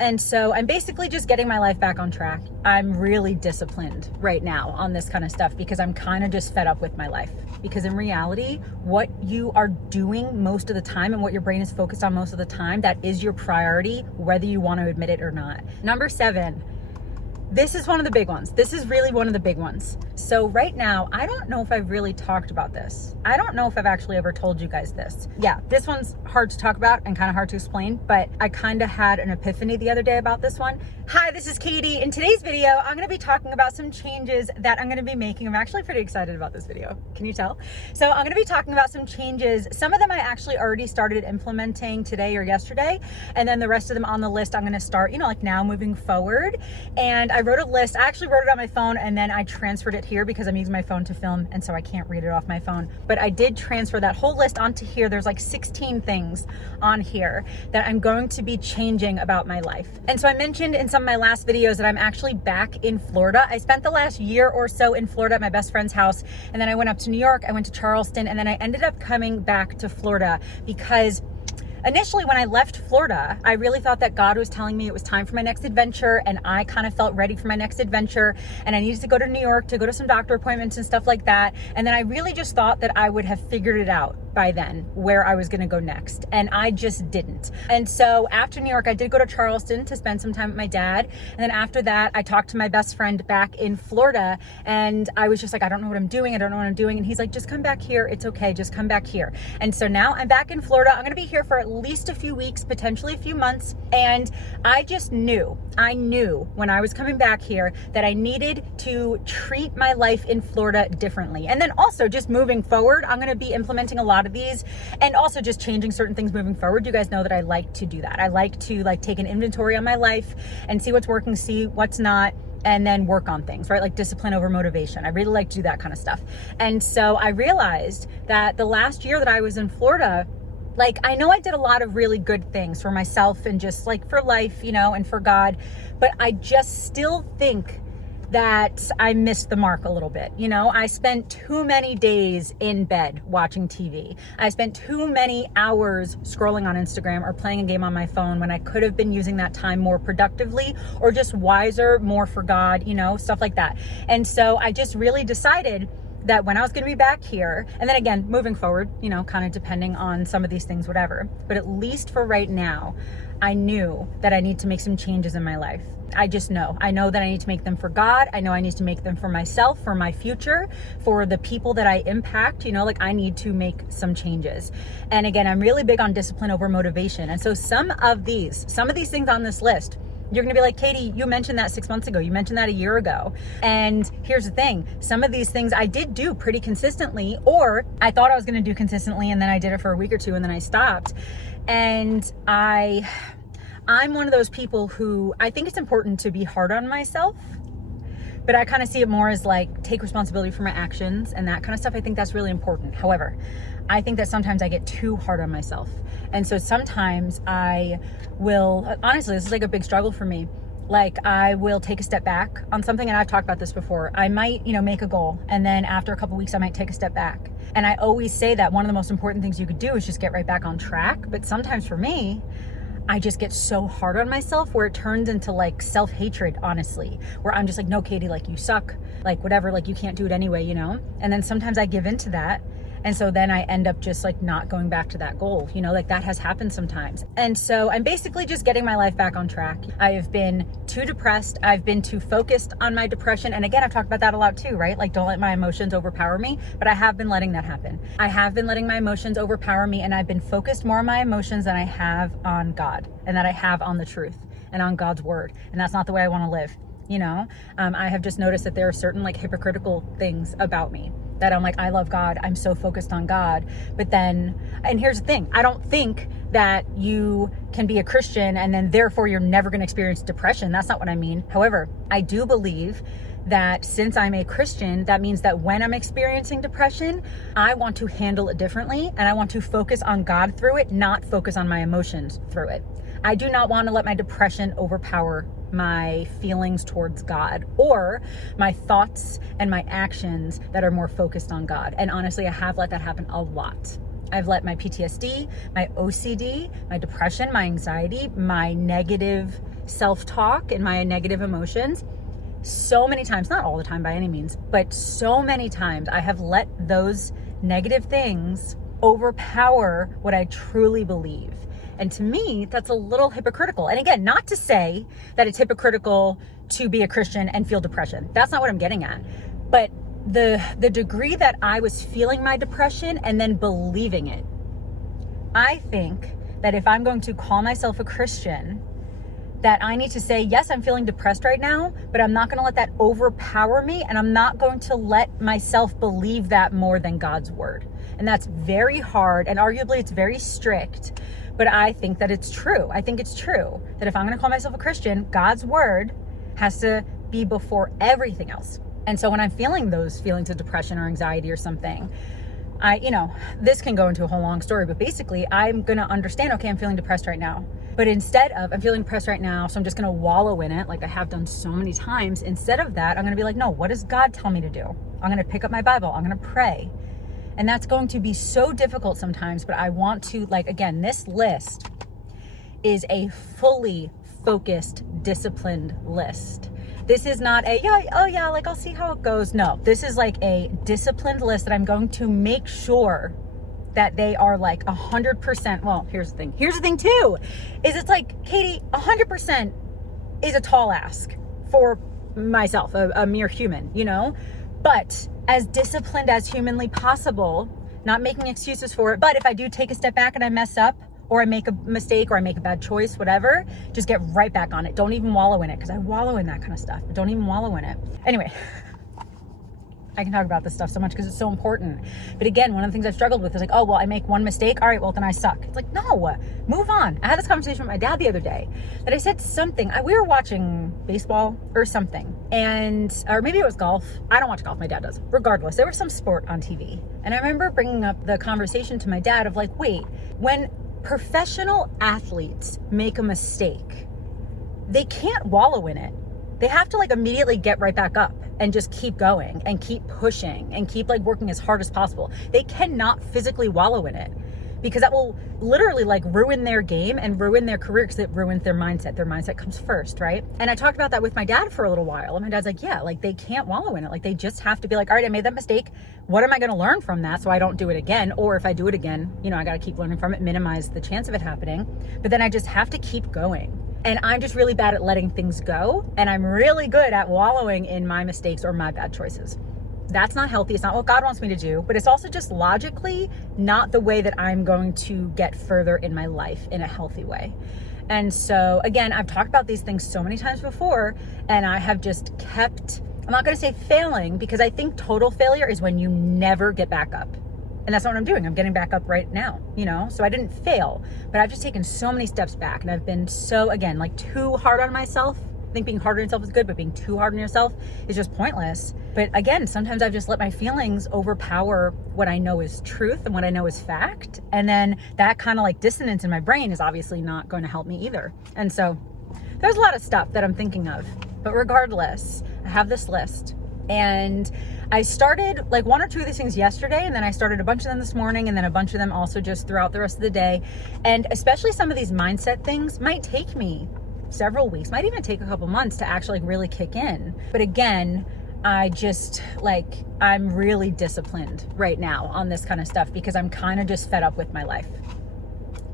And so I'm basically just getting my life back on track. I'm really disciplined right now on this kind of stuff because I'm kind of just fed up with my life. Because in reality, what you are doing most of the time and what your brain is focused on most of the time, that is your priority, whether you want to admit it or not. Number 7, this is one of the big ones. This is really one of the big ones. So right now, I don't know if I've really talked about this. I don't know if I've actually ever told you guys this. Yeah, this one's hard to talk about and kind of hard to explain, but I kind of had an epiphany the other day about this one. Hi, this is Katie. In today's video, I'm going to be talking about some changes that I'm going to be making. I'm actually pretty excited about this video. Can you tell? So I'm going to be talking about some changes. Some of them I actually already started implementing today or yesterday. And then the rest of them on the list, I'm going to start, like now moving forward. And I wrote a list. I actually wrote it on my phone and then I transferred it here because I'm using my phone to film. And so I can't read it off my phone, but I did transfer that whole list onto here. There's like 16 things on here that I'm going to be changing about my life. And so I mentioned in some of my last videos that I'm actually back in Florida. I spent the last year or so in Florida at my best friend's house. And then I went up to New York, I went to Charleston, and then I ended up coming back to Florida because initially, when I left Florida, I really thought that God was telling me it was time for my next adventure, and I kind of felt ready for my next adventure, and I needed to go to New York to go to some doctor appointments and stuff like that. And then I really just thought that I would have figured it out by then where I was going to go next, and I just didn't. And so after New York, I did go to Charleston to spend some time with my dad, and then after that, I talked to my best friend back in Florida, and I was just like, I don't know what I'm doing, and he's like, just come back here, it's okay, just come back here. And so now I'm back in Florida. I'm going to be here for at least a few weeks, potentially a few months, and I knew when I was coming back here that I needed to treat my life in Florida differently. And then also just moving forward, I'm going to be implementing a lot of these and also just changing certain things moving forward. You guys know that I like to do that. I like to take an inventory on my life and see what's working, see what's not, and then work on things, right? Like discipline over motivation. I really like to do that kind of stuff. And so I realized that the last year that I was in Florida, I know I did a lot of really good things for myself and just for life, and for God, but I just still think that I missed the mark a little bit. I spent too many days in bed watching TV. I spent too many hours scrolling on Instagram or playing a game on my phone when I could have been using that time more productively or just wiser, more for God, stuff like that. And so I just really decided that when I was going to be back here, and then again, moving forward, kind of depending on some of these things, whatever, but at least for right now, I knew that I need to make some changes in my life. I know that I need to make them for God. I know I need to make them for myself, for my future, for the people that I impact, I need to make some changes. And again, I'm really big on discipline over motivation. And so some of these things on this list, you're going to be like, Katie, you mentioned that 6 months ago. You mentioned that a year ago. And here's the thing. Some of these things I did do pretty consistently, or I thought I was going to do consistently, and then I did it for a week or two, and then I stopped. And I'm one of those people who I think it's important to be hard on myself, but I kind of see it more as take responsibility for my actions and that kind of stuff. I think that's really important. However, I think that sometimes I get too hard on myself. And so sometimes I will, honestly, this is a big struggle for me. I will take a step back on something, and I've talked about this before. I might, make a goal, and then after a couple weeks, I might take a step back. And I always say that one of the most important things you could do is just get right back on track. But sometimes for me, I just get so hard on myself where it turns into self-hatred, honestly, where I'm just no, Katie, you suck, whatever, you can't do it anyway, And then sometimes I give into that. And so then I end up just not going back to that goal, that has happened sometimes. And so I'm basically just getting my life back on track. I have been too depressed. I've been too focused on my depression. And again, I've talked about that a lot too, right? Don't let my emotions overpower me, but I have been letting that happen. I have been letting my emotions overpower me, and I've been focused more on my emotions than I have on God, and that I have on the truth and on God's word. And that's not the way I want to live. I have just noticed that there are certain hypocritical things about me that I'm I love God. I'm so focused on God. But then, and here's the thing, I don't think that you can be a Christian and then therefore you're never going to experience depression. That's not what I mean. However, I do believe that since I'm a Christian, that means that when I'm experiencing depression, I want to handle it differently, and I want to focus on God through it, not focus on my emotions through it. I do not want to let my depression overpower my feelings towards God or my thoughts and my actions that are more focused on God. And honestly, I have let that happen a lot. I've let my PTSD, my OCD, my depression, my anxiety, my negative self-talk and my negative emotions, so many times, not all the time by any means, but so many times I have let those negative things overpower what I truly believe. And to me, that's a little hypocritical. And again, not to say that it's hypocritical to be a Christian and feel depression. That's not what I'm getting at. But the degree that I was feeling my depression and then believing it, I think that if I'm going to call myself a Christian, that I need to say, yes, I'm feeling depressed right now, but I'm not going to let that overpower me, and I'm not going to let myself believe that more than God's word. And that's very hard, and arguably it's very strict, but I think that it's true. I think it's true that if I'm going to call myself a Christian, God's word has to be before everything else. And so when I'm feeling those feelings of depression or anxiety or something, this can go into a whole long story, but basically I'm going to understand, okay, I'm feeling depressed right now. But instead of, I'm feeling depressed right now, so I'm just going to wallow in it like I have done so many times. Instead of that, I'm going to be like, no, what does God tell me to do? I'm going to pick up my Bible. I'm going to pray. And that's going to be so difficult sometimes, but I want to, again, this list is a fully focused, disciplined list. This is not I'll see how it goes. No, this is like a disciplined list that I'm going to make sure that they are 100%. Well, here's the thing too, is it's like, Katie, 100% is a tall ask for myself, a mere human, but as disciplined as humanly possible, not making excuses for it. But if I do take a step back and I mess up, or I make a mistake, or I make a bad choice, whatever, just get right back on it. Don't even wallow in it, because I wallow in that kind of stuff, but don't even wallow in it. Anyway, I can talk about this stuff so much because it's so important. But again, one of the things I've struggled with is I make one mistake. All right, well, then I suck. It's like, no, move on. I had this conversation with my dad the other day that I said something. We were watching baseball or something, or maybe it was golf. I don't watch golf. My dad does. Regardless, there was some sport on TV. And I remember bringing up the conversation to my dad of wait, when professional athletes make a mistake, they can't wallow in it. They have to immediately get right back up and just keep going and keep pushing and keep working as hard as possible. They cannot physically wallow in it, because that will literally ruin their game and ruin their career, because it ruins their mindset. Their mindset comes first, right? And I talked about that with my dad for a little while, and my dad's like, yeah, they can't wallow in it. They just have to be all right, I made that mistake. What am I going to learn from that so I don't do it again? Or if I do it again, I got to keep learning from it, minimize the chance of it happening. But then I just have to keep going. And I'm just really bad at letting things go. And I'm really good at wallowing in my mistakes or my bad choices. That's not healthy. It's not what God wants me to do, but it's also just logically not the way that I'm going to get further in my life in a healthy way. And so again, I've talked about these things so many times before, and I have just kept, I'm not going to say failing, because I think total failure is when you never get back up. And that's not what I'm doing. I'm getting back up right now, so I didn't fail, but I've just taken so many steps back, and I've been so, again, too hard on myself. I think being hard on yourself is good, but being too hard on yourself is just pointless. But again, sometimes I've just let my feelings overpower what I know is truth and what I know is fact. And then that kind of dissonance in my brain is obviously not going to help me either. And so there's a lot of stuff that I'm thinking of, but regardless, I have this list. And I started one or two of these things yesterday, and then I started a bunch of them this morning, and then a bunch of them also just throughout the rest of the day. And especially some of these mindset things might take me several weeks, might even take a couple months to actually really kick in. But again, I just I'm really disciplined right now on this kind of stuff, because I'm kind of just fed up with my life.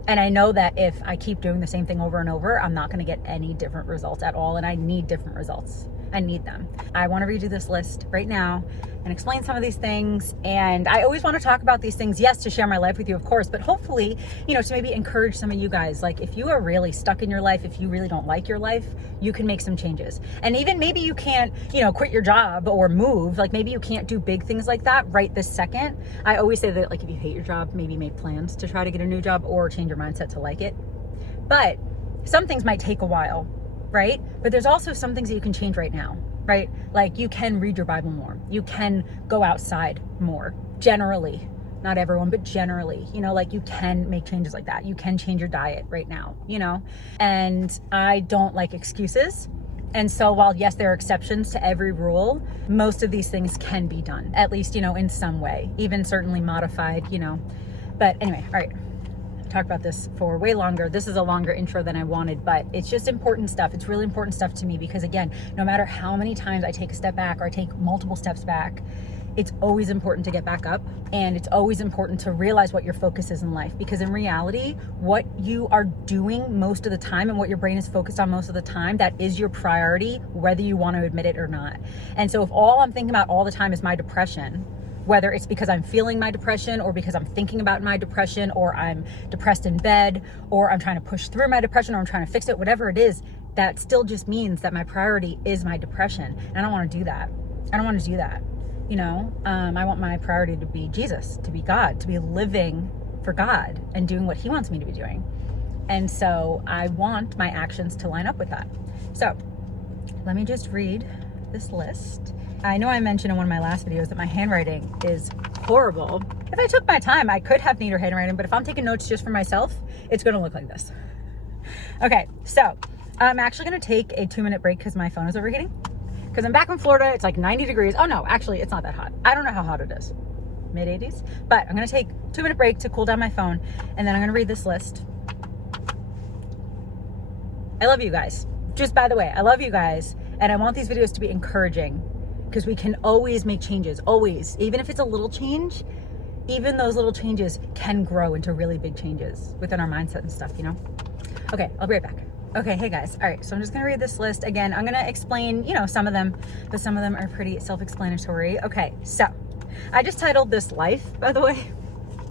And I know that if I keep doing the same thing over and over, I'm not going to get any different results at all. And I need different results. I need them. I want to redo this list right now and explain some of these things. And I always want to talk about these things, yes, to share my life with you, of course, but hopefully, to maybe encourage some of you guys. If you are really stuck in your life, if you really don't like your life, you can make some changes. And even maybe you can't, quit your job or move. Maybe you can't do big things like that right this second. I always say that if you hate your job, maybe make plans to try to get a new job or change your mindset to like it. But some things might take a while, right? But there's also some things that you can change right now, right? You can read your Bible more. You can go outside more, generally. Not everyone, but generally, you can make changes like that. You can change your diet right now, and I don't like excuses. And so while, yes, there are exceptions to every rule, most of these things can be done, at least, in some way, even certainly modified, But anyway, all right. talked about this for way longer. This is a longer intro than I wanted, but it's just important stuff. It's really important stuff to me because, again, no matter how many times I take a step back or I take multiple steps back, it's always important to get back up, and it's always important to realize what your focus is in life, because in reality, what you are doing most of the time and what your brain is focused on most of the time, that is your priority, whether you want to admit it or not. And so if all I'm thinking about all the time is my depression, whether it's because I'm feeling my depression or because I'm thinking about my depression or I'm depressed in bed or I'm trying to push through my depression or I'm trying to fix it, whatever it is, that still just means that my priority is my depression. And I don't want to do that. I don't want to do that. I want my priority to be Jesus, to be God, to be living for God and doing what he wants me to be doing. And so I want my actions to line up with that. So let me just read this list. I know I mentioned in one of my last videos that my handwriting is horrible. If I took my time, I could have neater handwriting, but if I'm taking notes just for myself, it's going to look like this. Okay, so I'm actually going to take a 2-minute break because my phone is overheating. Because I'm back in Florida, it's like 90 degrees. Oh no, actually it's not that hot. I don't know how hot it is. Mid-80s. But I'm gonna take a 2-minute break to cool down my phone, and then I'm gonna read this list. I love you guys. Just by the way, I love you guys, and I want these videos to be encouraging, because we can always make changes, always. Even if it's a little change, even those little changes can grow into really big changes within our mindset and stuff, Okay, I'll be right back. Okay, hey guys. All right, so I'm just gonna read this list. Again, I'm gonna explain, some of them, but some of them are pretty self-explanatory. Okay, so I just titled this life, by the way.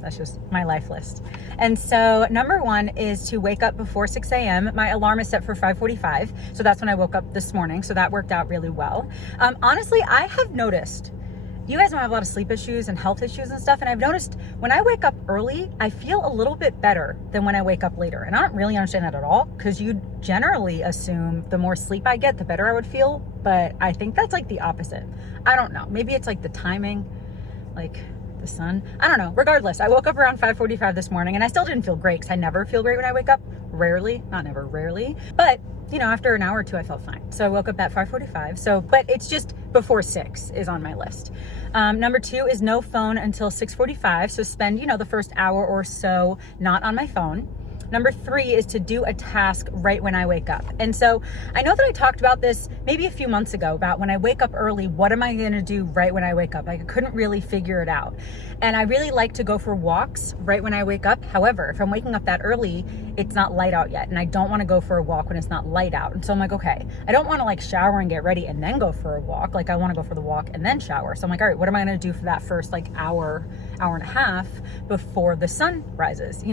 That's just my life list. And so number 1 is to wake up before 6 a.m. My alarm is set for 5:45. So that's when I woke up this morning. So that worked out really well. Honestly, I have noticed, you guys know I have a lot of sleep issues and health issues and stuff. And I've noticed when I wake up early, I feel a little bit better than when I wake up later. And I don't really understand that at all, because you generally assume the more sleep I get, the better I would feel. But I think that's like the opposite. I don't know. Maybe it's like the timing, like the sun. I don't know. Regardless, I woke up around 5:45 this morning and I still didn't feel great, because I never feel great when I wake up. Rarely, not never, rarely. But after an hour or two, I felt fine. So I woke up at 5:45. But it's just before 6 is on my list. Number 2 is no phone until 6:45. So spend, the first hour or so not on my phone. Number 3 is to do a task right when I wake up. And so I know that I talked about this maybe a few months ago about when I wake up early, what am I going to do right when I wake up? Like, I couldn't really figure it out. And I really like to go for walks right when I wake up. However, if I'm waking up that early, it's not light out yet. And I don't want to go for a walk when it's not light out. And so I'm like, okay, I don't want to like shower and get ready and then go for a walk. Like, I want to go for the walk and then shower. So I'm like, all right, what am I going to do for that first like hour and a half before the sun rises,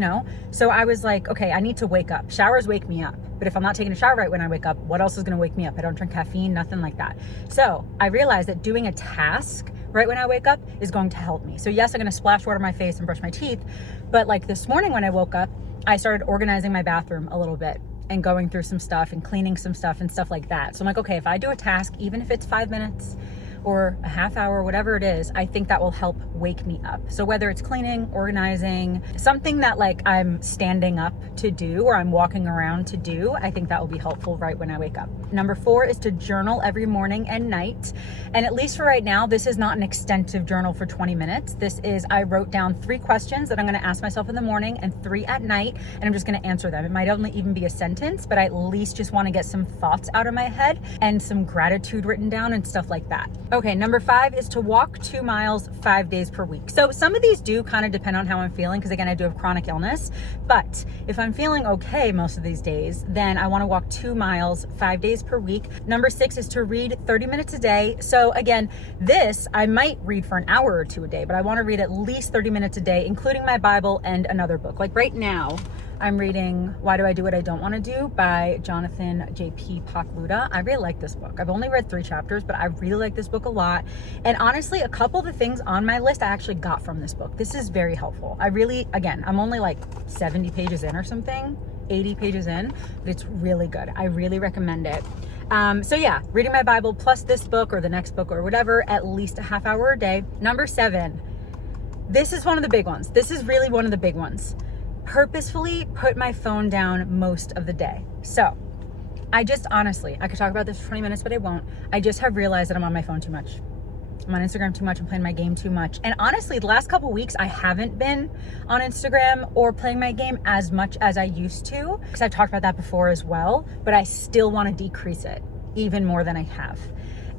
So I was like, okay, I need to wake up. Showers wake me up. But if I'm not taking a shower right when I wake up, what else is going to wake me up? I don't drink caffeine, nothing like that. So I realized that doing a task right when I wake up is going to help me. So yes, I'm going to splash water on my face and brush my teeth. But like this morning when I woke up, I started organizing my bathroom a little bit and going through some stuff and cleaning some stuff and stuff like that. So I'm like, okay, if I do a task, even if it's 5 minutes or a half hour, whatever it is, I think that will help wake me up. So whether it's cleaning, organizing, something that like I'm standing up to do or I'm walking around to do, I think that will be helpful right when I wake up. Number 4 is to journal every morning and night. And at least for right now, this is not an extensive journal for 20 minutes. This is, I wrote down 3 questions that I'm going to ask myself in the morning and 3 at night, and I'm just going to answer them. It might only even be a sentence, but I at least just want to get some thoughts out of my head and some gratitude written down and stuff like that. Okay, number 5 is to walk 2 miles 5 days per week. So some of these do kind of depend on how I'm feeling, because again, I do have chronic illness. But if I'm feeling okay most of these days, then I want to walk 2 miles 5 days per week. Number 6 is to read 30 minutes a day. So again, this I might read for an hour or 2 a day, but I want to read at least 30 minutes a day, including my Bible and another book. Like right now, I'm reading Why Do I Do What I Don't Want to Do by Jonathan J.P. Pokluda. I really like this book. I've only read 3 chapters, but I really like this book a lot. And honestly, a couple of the things on my list I actually got from this book. This is very helpful. Again, I'm only like 70 pages in or something, 80 pages in, but it's really good. I really recommend it. So yeah, reading my Bible plus this book or the next book or whatever, at least a half hour a day. Number 7, this is one of the big ones. This is really one of the big ones. Purposefully put my phone down most of the day. So I just honestly, I could talk about this for 20 minutes, but I won't. I just have realized that I'm on my phone too much. I'm on Instagram too much. I'm playing my game too much. And honestly, the last couple weeks, I haven't been on Instagram or playing my game as much as I used to, because I've talked about that before as well, but I still want to decrease it even more than I have.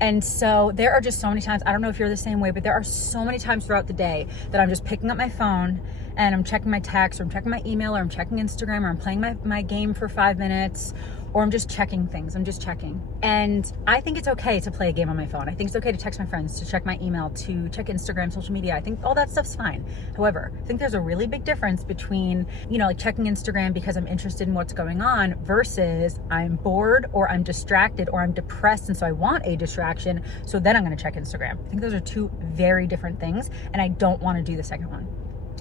And so there are just so many times, I don't know if you're the same way, but there are so many times throughout the day that I'm just picking up my phone and I'm checking my text, or I'm checking my email, or I'm checking Instagram, or I'm playing my game for 5 minutes, or I'm just checking things. I'm just checking. And I think it's okay to play a game on my phone. I think it's okay to text my friends, to check my email, to check Instagram, social media. I think all that stuff's fine. However, I think there's a really big difference between, like checking Instagram because I'm interested in what's going on versus I'm bored or I'm distracted or I'm depressed and so I want a distraction, so then I'm gonna check Instagram. I think those are two very different things, and I don't wanna do the second one.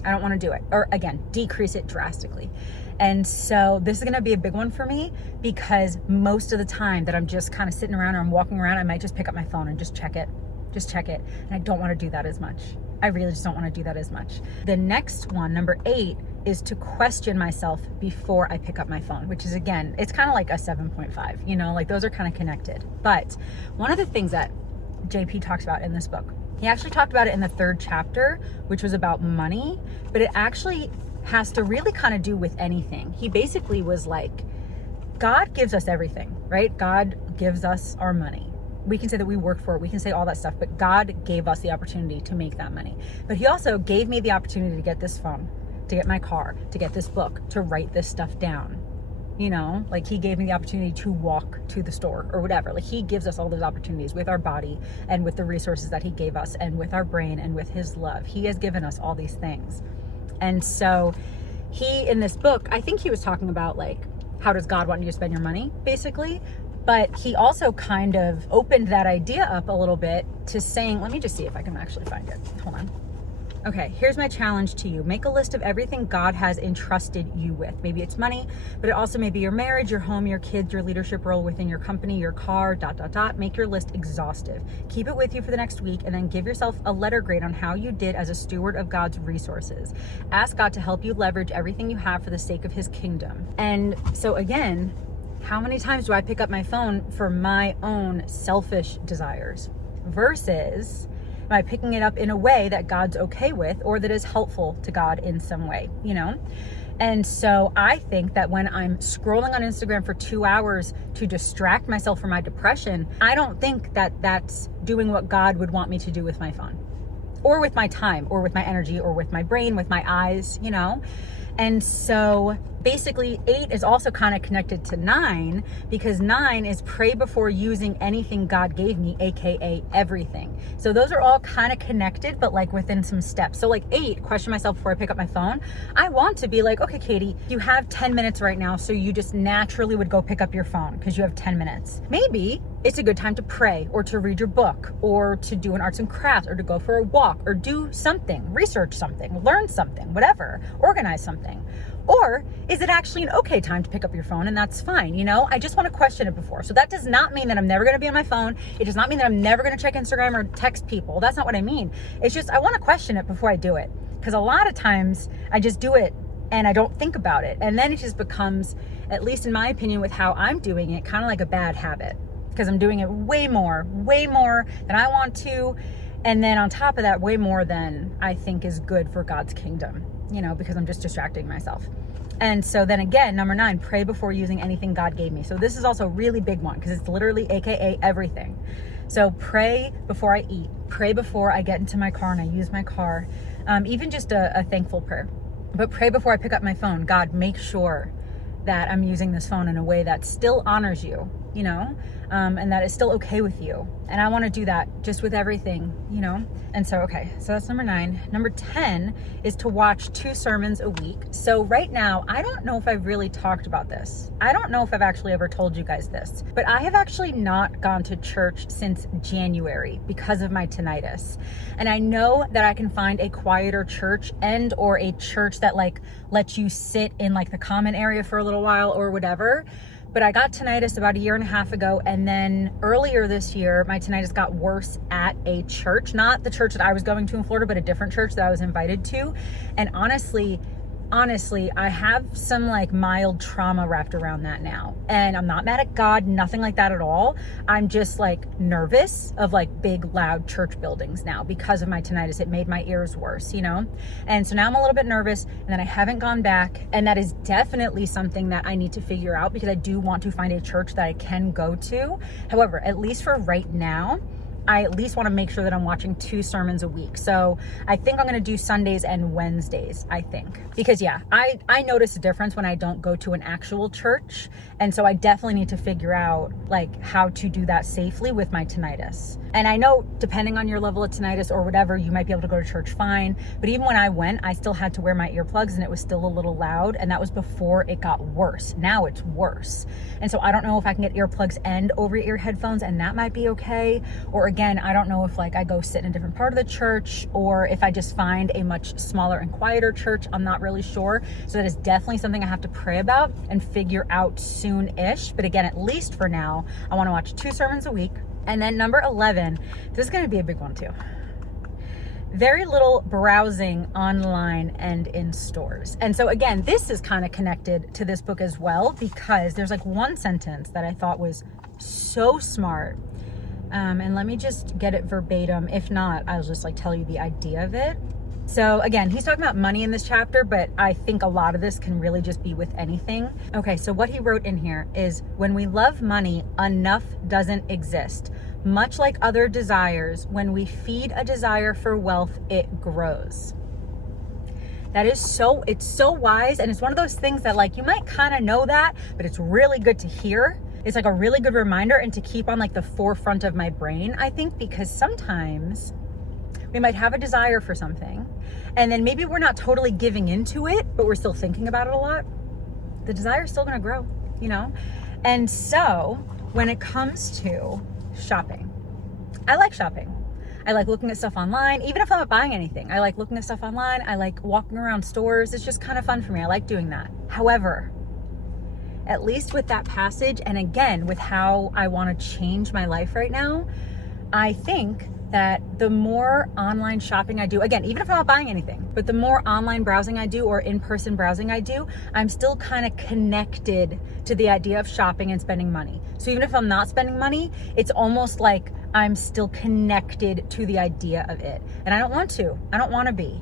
I don't want to do it, or again, decrease it drastically. And so this is going to be a big one for me, because most of the time that I'm just kind of sitting around or I'm walking around, I might just pick up my phone and just check it. And I don't want to do that as much. I really just don't want to do that as much. The next one, number 8, is to question myself before I pick up my phone, which is, again, it's kind of like a 7.5, like those are kind of connected. But one of the things that JP talks about in this book, he actually talked about it in the 3rd chapter, which was about money, but it actually has to really kind of do with anything. He basically was like, God gives us everything, right? God gives us our money. We can say that we worked for it. We can say all that stuff, but God gave us the opportunity to make that money. But he also gave me the opportunity to get this phone, to get my car, to get this book, to write this stuff down. Like he gave me the opportunity to walk to the store or whatever. Like he gives us all those opportunities with our body and with the resources that he gave us and with our brain and with his love. He has given us all these things. And so he, in this book, I think he was talking about like, how does God want you to spend your money, basically? But he also kind of opened that idea up a little bit to saying, let me just see if I can actually find it. Hold on. Okay, here's my challenge to you. Make a list of everything God has entrusted you with. Maybe it's money, but it also may be your marriage, your home, your kids, your leadership role within your company, your car, ... Make your list exhaustive. Keep it with you for the next week, and then give yourself a letter grade on how you did as a steward of God's resources. Ask God to help you leverage everything you have for the sake of his kingdom. And so again, how many times do I pick up my phone for my own selfish desires versus am I picking it up in a way that God's okay with, or that is helpful to God in some way, And so I think that when I'm scrolling on Instagram for 2 hours to distract myself from my depression, I don't think that that's doing what God would want me to do with my phone, or with my time, or with my energy, or with my brain, with my eyes, And so basically 8 is also kind of connected to 9, because 9 is pray before using anything God gave me, aka everything. So those are all kind of connected, but like within some steps. So like 8, question myself before I pick up my phone. I want to be like, okay, Katie, you have 10 minutes right now, so you just naturally would go pick up your phone because you have 10 minutes. Maybe it's a good time to pray, or to read your book, or to do an arts and crafts, or to go for a walk, or do something, research something, learn something, whatever, organize something. Or is it actually an okay time to pick up your phone, and that's fine? I just want to question it before. So that does not mean that I'm never going to be on my phone. It does not mean that I'm never going to check Instagram or text people. That's not what I mean. It's just I want to question it before I do it, because a lot of times I just do it and I don't think about it, and then it just becomes, at least in my opinion with how I'm doing it, kind of like a bad habit, because I'm doing it way more than I want to, and then on top of that, way more than I think is good for God's kingdom, because I'm just distracting myself. And so then again, number 9, pray before using anything God gave me. So this is also a really big one, because it's literally AKA everything. So pray before I eat, pray before I get into my car and I use my car, even just a thankful prayer. But pray before I pick up my phone. God, make sure that I'm using this phone in a way that still honors you, and that is still okay with you. And I want to do that just with everything, And so, okay, so that's number 9. Number 10 is to watch 2 sermons a week. So right now, I don't know if I've really talked about this. I don't know if I've actually ever told you guys this, but I have actually not gone to church since January because of my tinnitus. And I know that I can find a quieter church, and or a church that like lets you sit in like the common area for a little while or whatever. But I got tinnitus about 1.5 years ago, and then earlier this year, my tinnitus got worse at a church, not the church that I was going to in Florida, but a different church that I was invited to. And honestly, honestly, I have some like mild trauma wrapped around that now. And I'm not mad at God, nothing like that at all. I'm just like nervous of like big, loud church buildings now because of my tinnitus. It made my ears worse, you know? And so now I'm a little bit nervous, and then I haven't gone back. And that is definitely something that I need to figure out, because I do want to find a church that I can go to. However, at least for right now, I at least want to make sure that I'm watching 2 sermons a week. So I think I'm going to do Sundays and Wednesdays, I think. Because yeah, I notice a difference when I don't go to an actual church. And so I definitely need to figure out like how to do that safely with my tinnitus. And I know depending on your level of tinnitus or whatever, you might be able to go to church fine. But even when I went, I still had to wear my earplugs, and it was still a little loud. And that was before it got worse. Now it's worse. And so I don't know if I can get earplugs and over-ear headphones, and that might be okay. Or again, I don't know if like I go sit in a different part of the church, or if I just find a much smaller and quieter church. I'm not really sure. So that is definitely something I have to pray about and figure out soon-ish. But again, at least for now, I want to watch 2 sermons a week. And then number 11, this is going to be a big one too. Very little browsing online and in stores. And so again, this is kind of connected to this book as well, because there's like one sentence that I thought was so smart. And let me just get it verbatim. If not, I'll just like tell you the idea of it. So again, he's talking about money in this chapter, but I think a lot of this can really just be with anything. Okay, so what he wrote in here is, when we love money, enough doesn't exist. Much like other desires, when we feed a desire for wealth, it grows. That is it's so wise. And it's one of those things that like, you might kind of know that, but it's really good to hear. It's like a really good reminder and to keep on like the forefront of my brain, I think, because sometimes we might have a desire for something, and then maybe we're not totally giving into it, but we're still thinking about it a lot. The desire is still going to grow, you know? And so when it comes to shopping, I like shopping. I like looking at stuff online, even if I'm not buying anything. I like looking at stuff online. I like walking around stores. It's just kind of fun for me. I like doing that. However, at least with that passage, and again, with how I want to change my life right now, I think that the more online shopping I do, again, even if I'm not buying anything, but the more online browsing I do or in-person browsing I do, I'm still kind of connected to the idea of shopping and spending money. So even if I'm not spending money, it's almost like I'm still connected to the idea of it. And I don't want to be,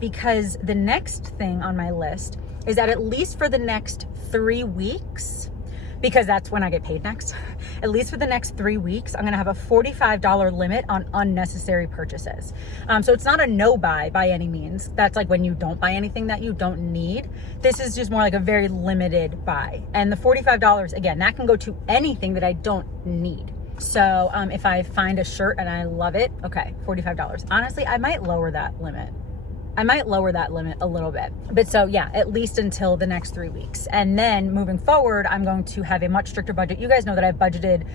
because the next thing on my list is that at least for the next 3 weeks, because that's when I get paid next, at least for the next 3 weeks, I'm gonna have a $45 limit on unnecessary purchases. So it's not a no buy by any means. That's like when you don't buy anything that you don't need. This is just more like a very limited buy. And the $45, again, that can go to anything that I don't need. So if I find a shirt and I love it, okay, $45. Honestly, I might lower that limit. A little bit. But so yeah, at least until the next 3 weeks. And then moving forward, I'm going to have a much stricter budget. You guys know that I've budgeted,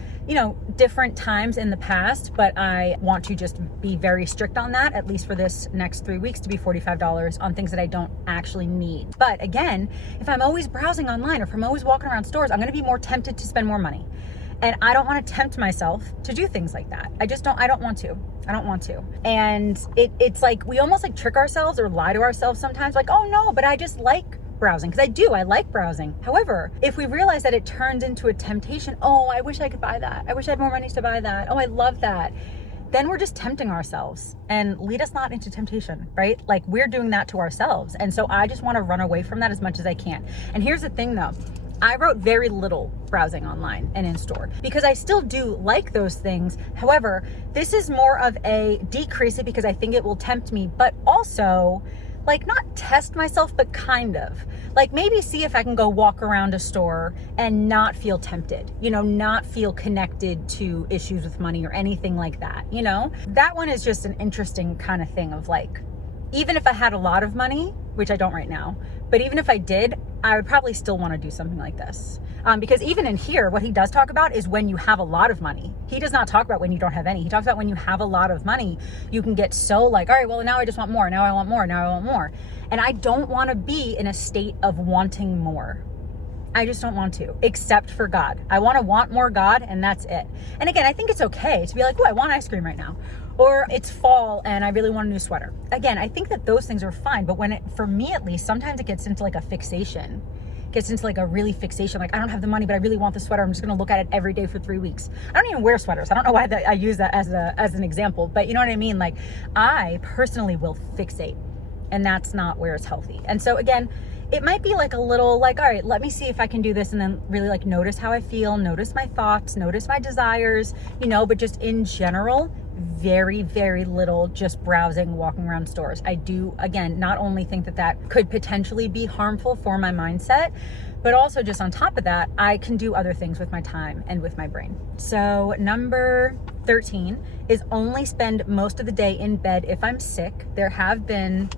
different times in the past, but I want to just be very strict on that, at least for this next 3 weeks, to be $45 on things that I don't actually need. But again, if I'm always browsing online, or if I'm always walking around stores, I'm going to be more tempted to spend more money. And I don't want to tempt myself to do things like that. I don't want to. And it's like, we almost like trick ourselves or lie to ourselves sometimes, like, oh no, but I just like browsing. Because I like browsing. However, if we realize that it turns into a temptation, oh, I wish I could buy that. I wish I had more money to buy that. Oh, I love that. Then we're just tempting ourselves, and lead us not into temptation, right? Like, we're doing that to ourselves. And so I just want to run away from that as much as I can. And here's the thing though. I wrote very little browsing online and in store because I still do like those things. However, this is more of a decrease it because I think it will tempt me, but also like not test myself, but kind of like maybe see if I can go walk around a store and not feel tempted, not feel connected to issues with money or anything like that. That one is just an interesting kind of thing of like, even if I had a lot of money, which I don't right now, but even if I did, I would probably still want to do something like this. Because even in here, what he does talk about is when you have a lot of money. He does not talk about when you don't have any. He talks about when you have a lot of money, you can get so like, all right, well, now I just want more. Now I want more. Now I want more. And I don't want to be in a state of wanting more. I just don't want to, except for God. I want more God, and that's it. And again, I think it's okay to be like, oh, I want ice cream right now. Or it's fall and I really want a new sweater. Again, I think that those things are fine, but for me at least, sometimes it gets into like a fixation. Gets into like a really fixation, like I don't have the money, but I really want the sweater. I'm just gonna look at it every day for 3 weeks. I don't even wear sweaters. I don't know why I use that as an example, but you know what I mean? Like I personally will fixate, and that's not where it's healthy. And so again, it might be like a little like, all right, let me see if I can do this, and then really like notice how I feel, notice my thoughts, notice my desires, but just in general, very, very little just browsing, walking around stores. I do, again, not only think that could potentially be harmful for my mindset, but also just on top of that, I can do other things with my time and with my brain. So number 13 is only spend most of the day in bed if I'm sick. There have been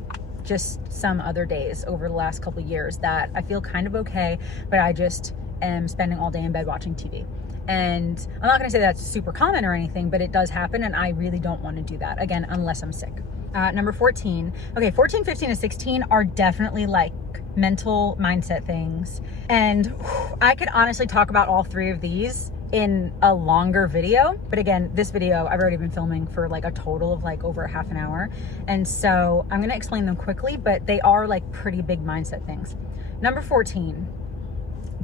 just some other days over the last couple of years that I feel kind of okay, but I just am spending all day in bed watching TV. And I'm not gonna say that's super common or anything, but it does happen, and I really don't wanna do that, again, unless I'm sick. Number 14, okay, 14, 15, and 16 are definitely like mental mindset things. And I could honestly talk about all three of these in a longer video, but again, this video I've already been filming for like a total of like over a half an hour, and so I'm gonna explain them quickly, but they are like pretty big mindset things. Number 14,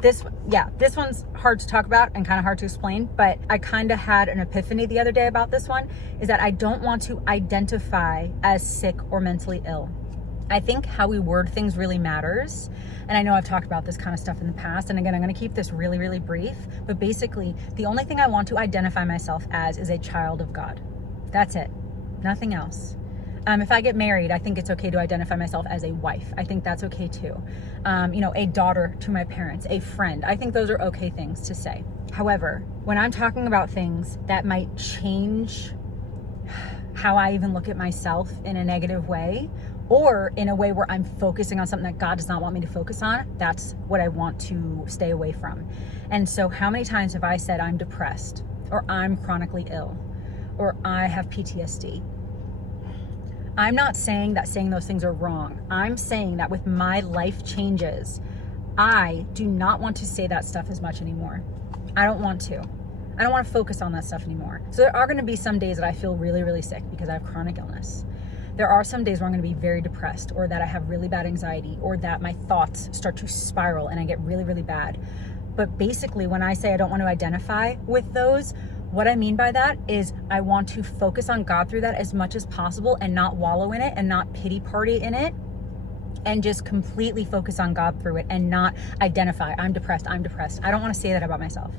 this one's hard to talk about and kind of hard to explain, but I kind of had an epiphany the other day about this one, is that I don't want to identify as sick or mentally ill. I think how we word things really matters. And I know I've talked about this kind of stuff in the past. And again, I'm going to keep this really, really brief. But basically, the only thing I want to identify myself as is a child of God. That's it. Nothing else. If I get married, I think it's okay to identify myself as a wife. I think that's okay too. A daughter to my parents, a friend. I think those are okay things to say. However, when I'm talking about things that might change how I even look at myself in a negative way, or in a way where I'm focusing on something that God does not want me to focus on, that's what I want to stay away from. And so how many times have I said I'm depressed, or I'm chronically ill, or I have PTSD? I'm not saying that saying those things are wrong. I'm saying that with my life changes, I do not want to say that stuff as much anymore. I don't want to. I don't want to focus on that stuff anymore. So there are going to be some days that I feel really, really sick because I have chronic illness. There are some days where I'm going to be very depressed, or that I have really bad anxiety, or that my thoughts start to spiral and I get really, really bad. But basically, when I say I don't want to identify with those, what I mean by that is I want to focus on God through that as much as possible, and not wallow in it and not pity party in it, and just completely focus on God through it and not identify, I'm depressed. I don't want to say that about myself.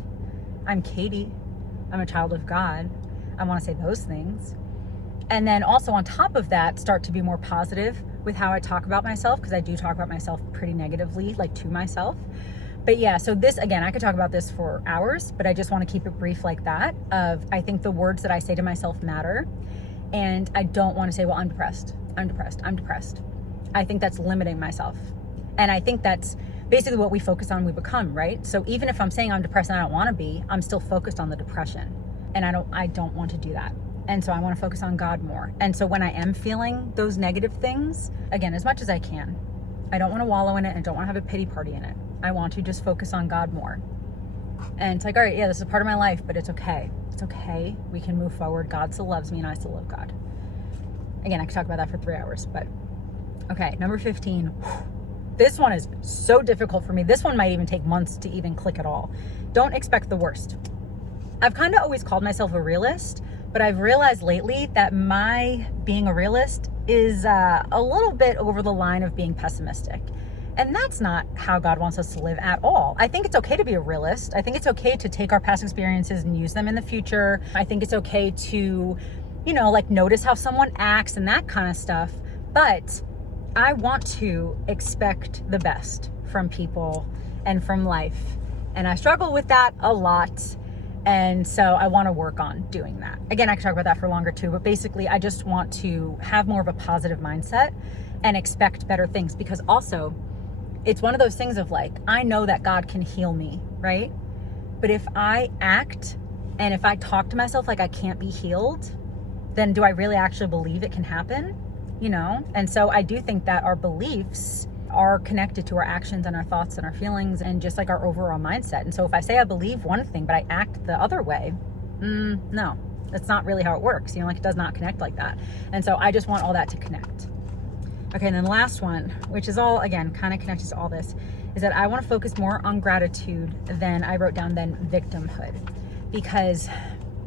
I'm Katie. I'm a child of God. I want to say those things. And then also on top of that, start to be more positive with how I talk about myself, because I do talk about myself pretty negatively, like to myself. But yeah, so this, again, I could talk about this for hours, but I just want to keep it brief like that. I think the words that I say to myself matter. And I don't want to say, well, I'm depressed. I think that's limiting myself. And I think that's basically what we focus on, we become, right? So even if I'm saying I'm depressed and I don't want to be, I'm still focused on the depression. And I don't want to do that. And so I want to focus on God more. And so when I am feeling those negative things, again, as much as I can, I don't want to wallow in it, and I don't want to have a pity party in it. I want to just focus on God more. And it's like, all right, yeah, this is a part of my life, but it's okay. It's okay. We can move forward. God still loves me, and I still love God. Again, I could talk about that for 3 hours, but okay. Number 15. This one is so difficult for me. This one might even take months to even click at all. Don't expect the worst. I've kind of always called myself a realist, but I've realized lately that my being a realist is a little bit over the line of being pessimistic. And that's not how God wants us to live at all. I think it's okay to be a realist. I think it's okay to take our past experiences and use them in the future. I think it's okay to, notice how someone acts and that kind of stuff. But I want to expect the best from people and from life. And I struggle with that a lot. And so I want to work on doing that. Again, I could talk about that for longer too, but basically I just want to have more of a positive mindset and expect better things, because also it's one of those things of like, I know that God can heal me, right? But if I act and if I talk to myself like I can't be healed, then do I really actually believe it can happen? And so I do think that our beliefs are connected to our actions and our thoughts and our feelings and just like our overall mindset. And so if I say I believe one thing, but I act the other way, no, That's not really how it works. Like it does not connect like that. And so I just want all that to connect. Okay, and then the last one, which is all, again, kind of connected to all this, is that I want to focus more on gratitude than I wrote down than victimhood. Because,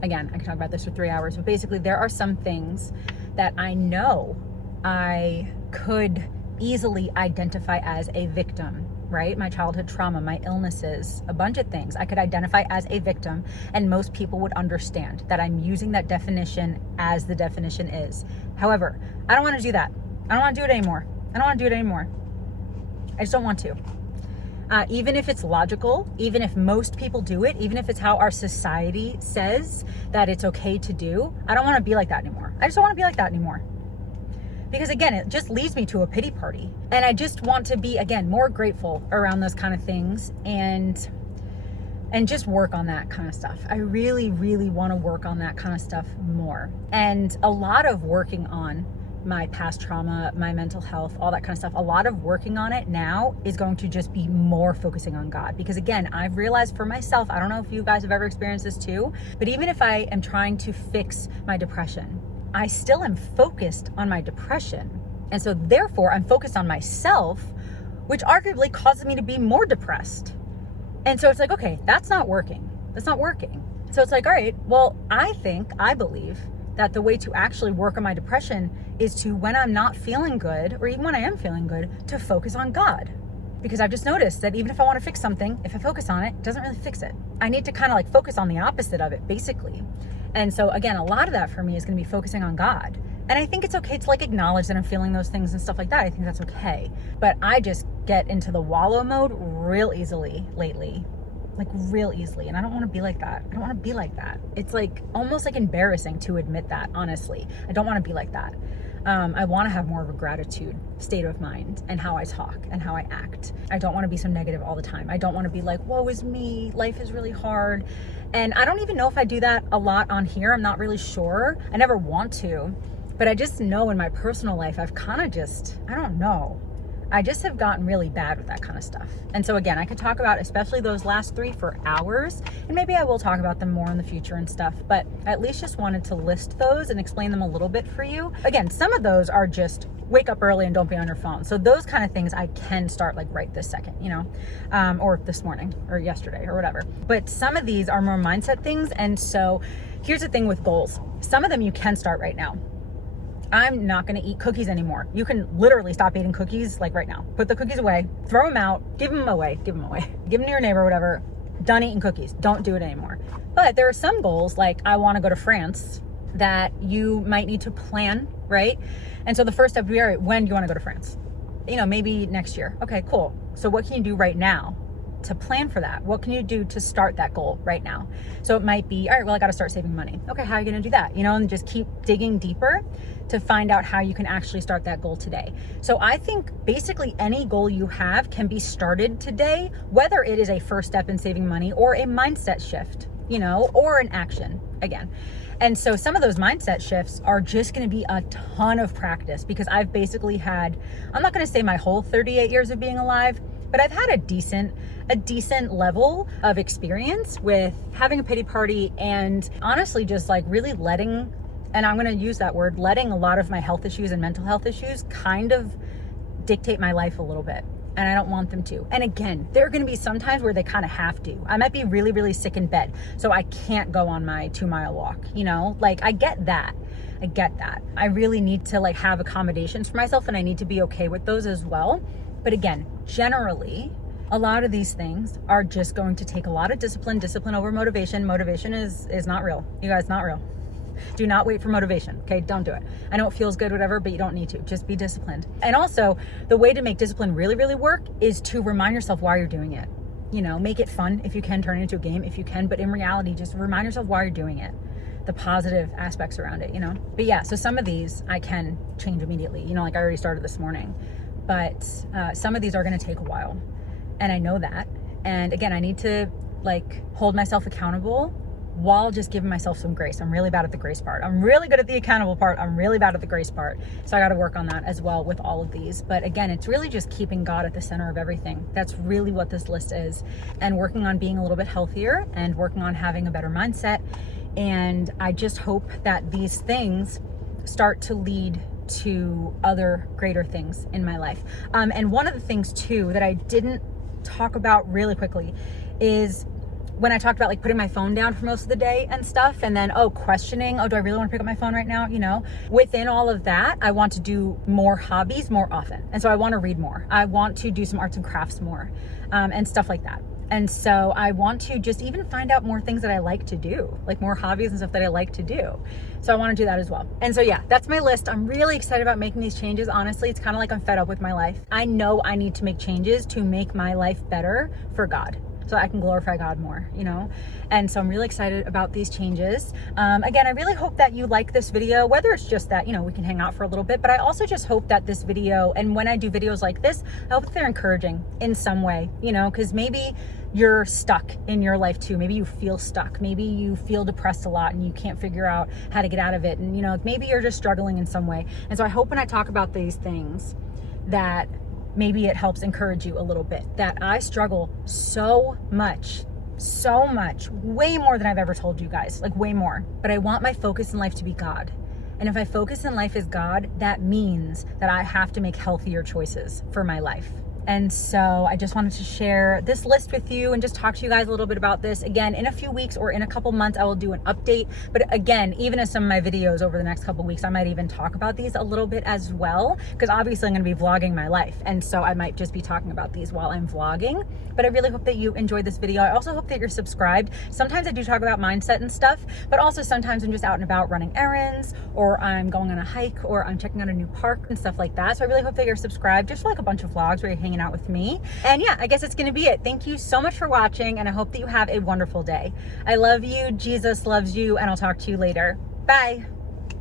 again, I can talk about this for 3 hours, but basically there are some things that I know I could easily identify as a victim, right? My childhood trauma, my illnesses, a bunch of things I could identify as a victim, and most people would understand that I'm using that definition as the definition is. However, I don't want to do that. I don't want to do it anymore. I just don't want to. Even if it's logical, even if most people do it, even if it's how our society says that it's okay to do, I don't want to be like that anymore. I just don't want to be like that anymore. Because again, it just leads me to a pity party. And I just want to be, again, more grateful around those kind of things and just work on that kind of stuff. I really, really want to work on that kind of stuff more. And a lot of working on my past trauma, my mental health, all that kind of stuff, a lot of working on it now is going to just be more focusing on God. Because again, I've realized for myself, I don't know if you guys have ever experienced this too, but even if I am trying to fix my depression, I still am focused on my depression. And so therefore I'm focused on myself, which arguably causes me to be more depressed. And so it's like, okay, that's not working. So it's like, all right, well, I believe that the way to actually work on my depression is to, when I'm not feeling good, or even when I am feeling good, to focus on God. Because I've just noticed that even if I want to fix something, if I focus on it, it doesn't really fix it. I need to kind of like focus on the opposite of it, basically. And so again, a lot of that for me is going to be focusing on God. And I think it's okay to like acknowledge that I'm feeling those things and stuff like that. I think that's okay. But I just get into the wallow mode real easily lately. Like real easily. And I don't want to be like that. It's like almost like embarrassing to admit that, honestly. I don't want to be like that. I want to have more of a gratitude state of mind and how I talk and how I act. I don't want to be so negative all the time. I don't want to be like, woe is me, life is really hard. And I don't even know if I do that a lot on here. I'm not really sure. I never want to, but I just know in my personal life, I've kind of just, I don't know. I just have gotten really bad with that kind of stuff. And so again, I could talk about especially those last 3 for hours, and maybe I will talk about them more in the future and stuff, but I at least just wanted to list those and explain them a little bit for you. Again, some of those are just wake up early and don't be on your phone. So those kind of things I can start like right this second, or this morning or yesterday or whatever. But some of these are more mindset things. And so here's the thing with goals. Some of them you can start right now. I'm not going to eat cookies anymore. You can literally stop eating cookies like right now. Put the cookies away, throw them out, give them away, give them to your neighbor, whatever. Done eating cookies. Don't do it anymore. But there are some goals, like I want to go to France, that you might need to plan, right? And so the first step would be, all right, when do you want to go to France? Maybe next year. Okay, cool. So what can you do right now to plan for that? What can you do to start that goal right now? So it might be, all right, well, I got to start saving money. Okay, how are you going to do that? And just keep digging deeper to find out how you can actually start that goal today. So I think basically any goal you have can be started today, whether it is a first step in saving money or a mindset shift, or an action again. And so some of those mindset shifts are just going to be a ton of practice, because I've basically had, I'm not going to say my whole 38 years of being alive, but I've had a decent level of experience with having a pity party, and honestly just like really letting, and I'm going to use that word, letting a lot of my health issues and mental health issues kind of dictate my life a little bit. And I don't want them to. And again, there are going to be some times where they kind of have to. I might be really, really sick in bed, so I can't go on my 2-mile walk, like I get that. I really need to like have accommodations for myself, and I need to be okay with those as well. But again, generally, a lot of these things are just going to take a lot of discipline over motivation. Motivation is not real. You guys, not real. Do not wait for motivation. Okay, don't do it. I know it feels good, whatever, but you don't need to. Just be disciplined. And also, the way to make discipline really, really work is to remind yourself why you're doing it. Make it fun if you can, turn it into a game if you can, but in reality, just remind yourself why you're doing it. The positive aspects around it, But yeah, so some of these I can change immediately, like I already started this morning. But some of these are going to take a while, and I know that. And again, I need to like hold myself accountable while just giving myself some grace. I'm really bad at the grace part. I'm really good at the accountable part. I'm really bad at the grace part. So I got to work on that as well with all of these. But again, it's really just keeping God at the center of everything. That's really what this list is. And working on being a little bit healthier, and working on having a better mindset, And I just hope that these things start to lead to other greater things in my life. And one of the things too that I didn't talk about really quickly is when I talked about like putting my phone down for most of the day and stuff, and then questioning, do I really want to pick up my phone right now? Within all of that, I want to do more hobbies more often. And so I want to read more. I want to do some arts and crafts more, and stuff like that. And so I want to just even find out more things that I like to do, like more hobbies and stuff that I like to do. So I want to do that as well. And so yeah, that's my list. I'm really excited about making these changes. Honestly, it's kind of like I'm fed up with my life. I know I need to make changes to make my life better for God, so I can glorify God more, And so I'm really excited about these changes. Again, I really hope that you like this video, whether it's just that, we can hang out for a little bit, but I also just hope that this video, and when I do videos like this, I hope that they're encouraging in some way, because maybe you're stuck in your life too. Maybe you feel stuck. Maybe you feel depressed a lot and you can't figure out how to get out of it. And, maybe you're just struggling in some way. And so I hope when I talk about these things that maybe it helps encourage you a little bit, that I struggle so much, way more than I've ever told you guys, like way more. But I want my focus in life to be God. And if my focus in life is God, that means that I have to make healthier choices for my life. And so I just wanted to share this list with you and just talk to you guys a little bit about this. Again, in a few weeks or in a couple months, I will do an update. But again, even in some of my videos over the next couple weeks, I might even talk about these a little bit as well, because obviously I'm going to be vlogging my life. And so I might just be talking about these while I'm vlogging. But I really hope that you enjoyed this video. I also hope that you're subscribed. Sometimes I do talk about mindset and stuff, but also sometimes I'm just out and about running errands, or I'm going on a hike, or I'm checking out a new park and stuff like that. So I really hope that you're subscribed, just for like a bunch of vlogs where you're hanging out with me. And yeah, I guess it's gonna be it. Thank you so much for watching, and I hope that you have a wonderful day. I love you, Jesus loves you, and I'll talk to you later. Bye.